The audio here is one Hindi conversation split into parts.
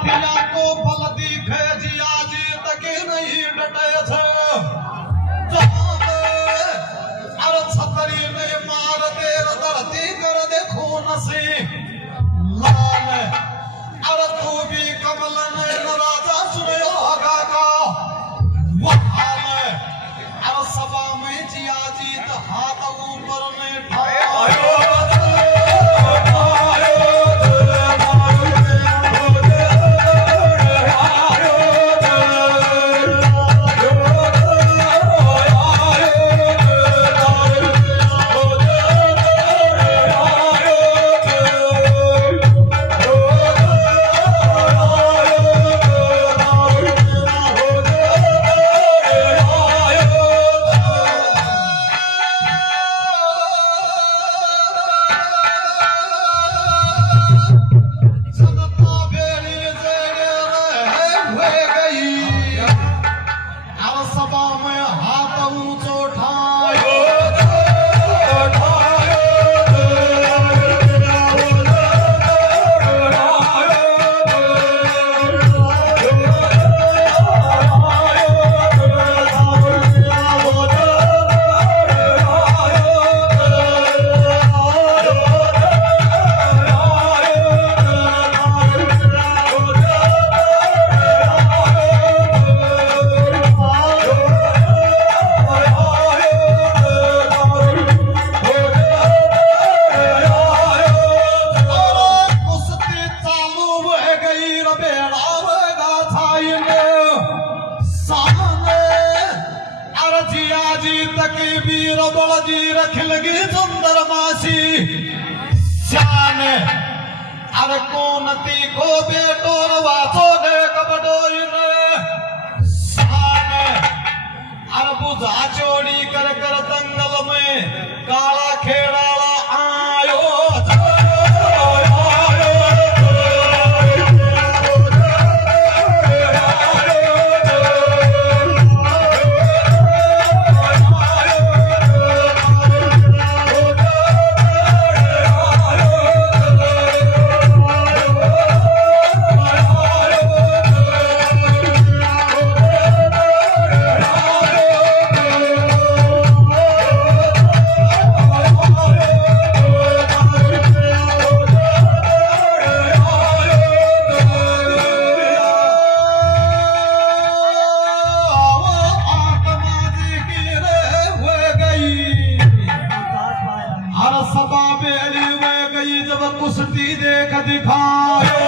हाथिया को बल दिखे जिया जी तक नहीं डटे थे अरे छतरी में मार दे धरती कर दे खून से लाल अरे तू भी कमल ने राजा सुने होगा का वहाल अरे सभा में जिया जीत हाथ ऊपर में ठाया अरे कोनती को बेटोर वासो ने कबडोइन साने अरे बुझा चोरी कर कर दंगल में काला खेड़ाला आयो कुश्ती देख दिखायो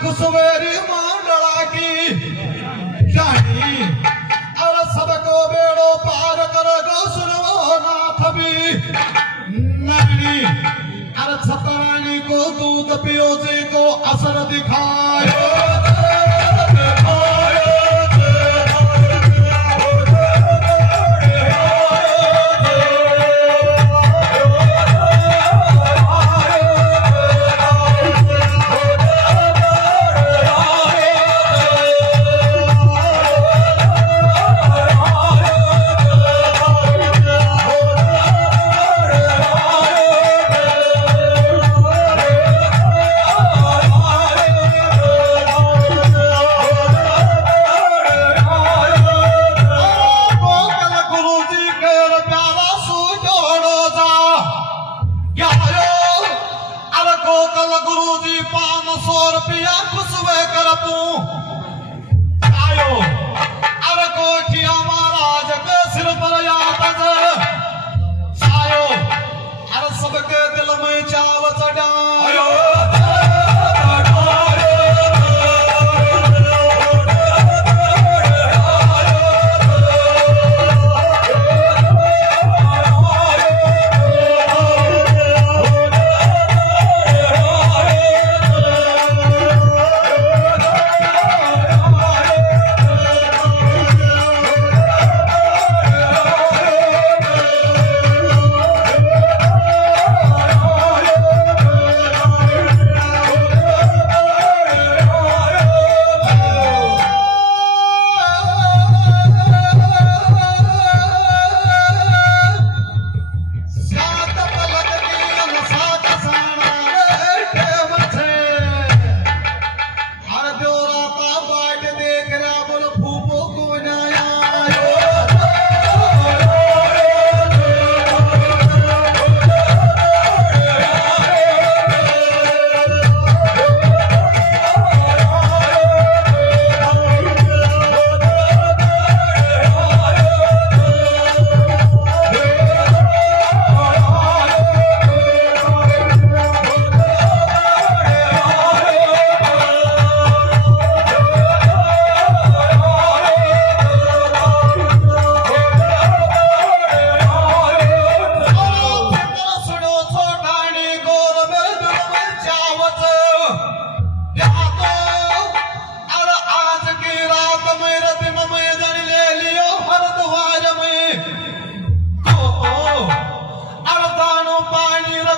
कुसवेरी मांडला की जानी अरे सबको बेड़ो पार कर गो सुनो नाथ भी नगरी अरे छतरानी को दूध पियो जी को असर दिखायो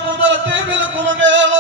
कुदरती बिल्कुल मेल